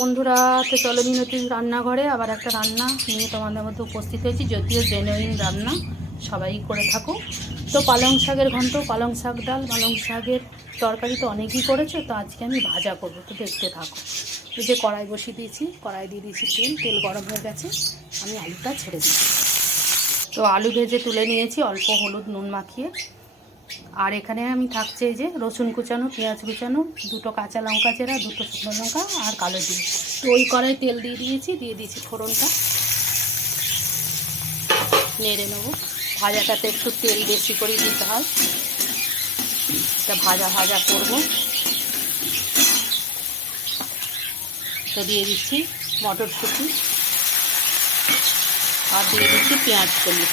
বন্ধুরা, তো চলো মিনতির রান্নাঘরে আবার একটা রান্না নিয়ে তোমাদের মধ্যে উপস্থিত হয়েছি। যদিও জেনুইন রান্না, সবাই করে থাকো। তো পালং শাকের ঘন্ট, পালং শাক ডাল, পালং শাকের তরকারি তো অনেকেই করেছো, তো আজকে আমি ভাজা করবো, তো দেখতে থাকো। এই যে কড়াই বসিয়ে দিয়েছি, কড়াই দিয়ে দিয়েছি তেল গরম হয়ে গেছে, আমি আলুটা ছেড়ে দিচ্ছি। তো আলু ভেজে তুলে নিয়েছি অল্প হলুদ নুন মাখিয়ে। আর এখানে আমি থাকছে এই যে রসুন কুচানো, পেঁয়াজ কুচানো, দুটো কাঁচা লঙ্কা চেরা, দুটো শুকনো লঙ্কা আর কালো জিরে। তো ওই কড়াই তেল দিয়ে দিয়েছি ফোড়নটা নেড়ে নেবো। ভাজাটাতে একটু তেল বেশি করে দিতে হয়, এটা ভাজা ভাজা করবো। তো দিয়ে দিচ্ছি মটরশুঁটি আর দিয়ে দিচ্ছি পেঁয়াজ কলি,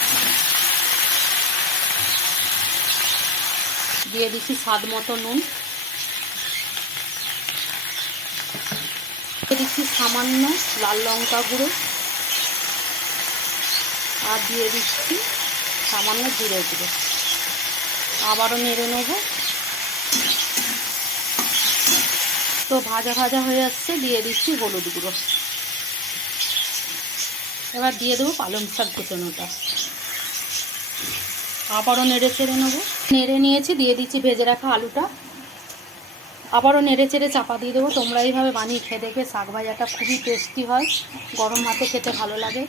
দিয়ে দিচ্ছি স্বাদ মতো নুন, দিয়ে দিচ্ছি সামান্য লাল লঙ্কা গুঁড়ো আর দিয়ে দিচ্ছি সামান্য জিরে গুঁড়ো। আবারও নেড়ে নেবো। তো ভাজা ভাজা হয়ে যাচ্ছে, দিয়ে দিচ্ছি হলুদ গুঁড়ো। এবার দিয়ে দেবো পালং শাক কুচোনোটা, আবারও নেড়ে চেড়ে নেবো। নেড়ে নিয়েছি, দিয়ে দিচ্ছি ভেজে রাখা আলুটা, আবারও নেড়ে চেড়ে চাপা দিয়ে দেবো। তোমরা এইভাবে বানিয়ে খেয়ে দেখবে, শাক ভাজাটা খুবই টেস্টি হয়, গরম ভাতে খেতে ভালো লাগে,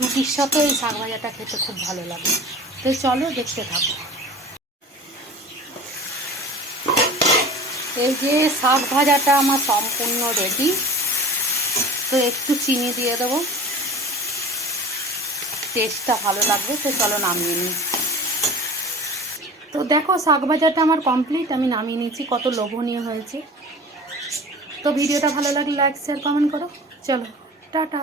রুটির সাথে এই শাক ভাজাটা খেতে খুব ভালো লাগে। তো চলো দেখতে থাকো। এই যে শাক ভাজাটা আমার সম্পূর্ণ রেডি। তো একটু চিনি দিয়ে দেবো, টেস্টটা ভালো লাগবে। তো চলো নামিয়ে নিই। তো দেখো শাক ভাজাটা আমার কমপ্লিট, আমি নামিয়ে নিয়েছি। কত লোভনীয় হয়েছে। তো ভিডিওটা ভালো লাগলে লাইক শেয়ার কমেন্ট করো। চলো টাটা।